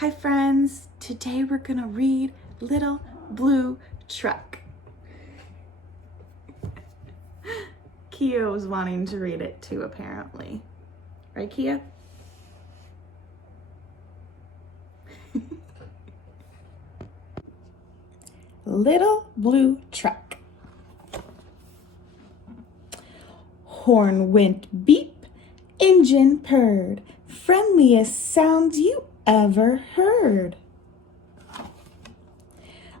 Hi friends, today we're gonna read Little Blue Truck. Kia was wanting to read it too, apparently. Right, Kia? Little Blue Truck. Horn went beep, engine purred, friendliest sounds you ever heard.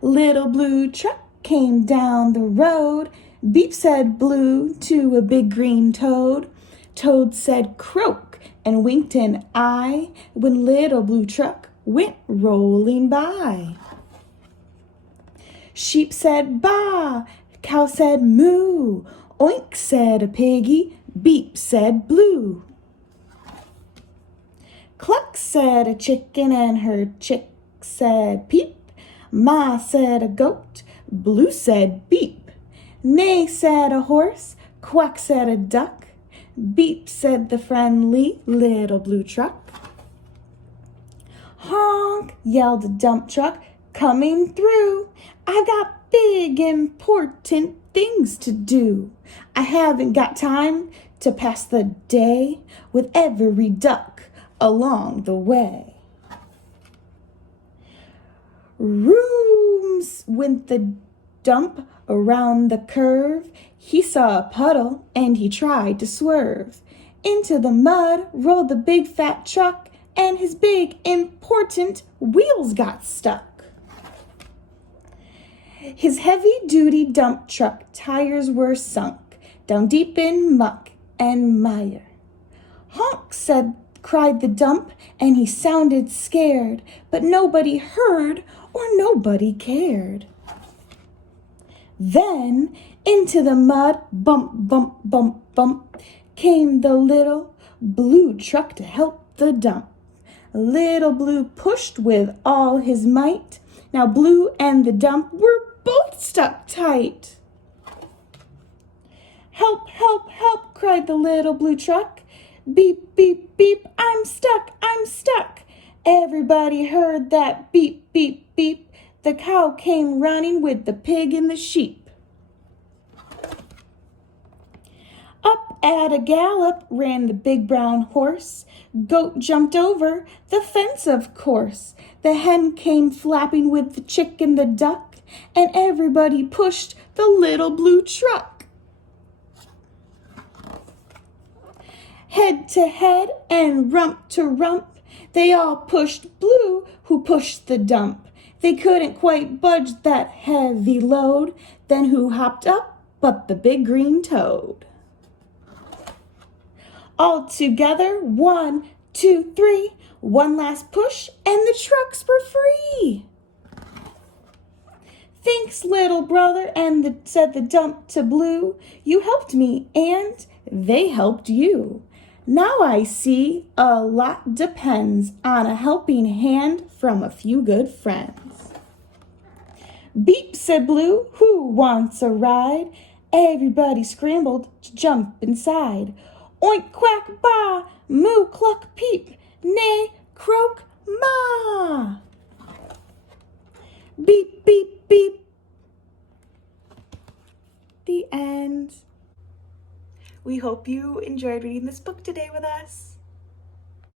Little Blue Truck came down the road, beep said blue to a big green toad. Toad said croak and winked an eye when Little Blue Truck went rolling by. Sheep said baa, cow said moo, oink said a piggy, beep said blue. Cluck said a chicken and her chick said peep, ma said a goat, blue said beep. Neigh said a horse, quack said a duck, beep said the friendly Little Blue Truck. Honk, yelled a dump truck, coming through. I've got big, important things to do. I haven't got time to pass the day with every duck along the way. Rooms went the dump around the curve. He saw a puddle and he tried to swerve. Into the mud rolled the big fat truck, and his big, important wheels got stuck. His heavy-duty dump truck tires were sunk down deep in muck and mire. Honk, cried the dump, and he sounded scared, but nobody heard or nobody cared. Then into the mud, bump, bump, bump, bump, came the Little Blue Truck to help the dump. Little Blue pushed with all his might. Now Blue and the dump were both stuck tight. Help, help, help, cried the Little Blue Truck. Beep, beep, beep, I'm stuck, I'm stuck. Everybody heard that beep, beep, beep. The cow came running with the pig and the sheep. Up at a gallop ran the big brown horse. Goat jumped over the fence, of course. The hen came flapping with the chick and the duck, and everybody pushed the Little Blue Truck. Head to head and rump to rump, they all pushed Blue, who pushed the dump. They couldn't quite budge that heavy load. Then who hopped up but the big green toad? All together, 1, 2, 3, one last push, and the trucks were free. Thanks, little brother, said the dump to Blue. You helped me, and they helped you. Now I see a lot depends on a helping hand from a few good friends. Beep, said Blue, who wants a ride? Everybody scrambled to jump inside. Oink, quack, baa, moo, cluck, peep, neigh, croak, ma. Beep, beep, beep. The end. We hope you enjoyed reading this book today with us.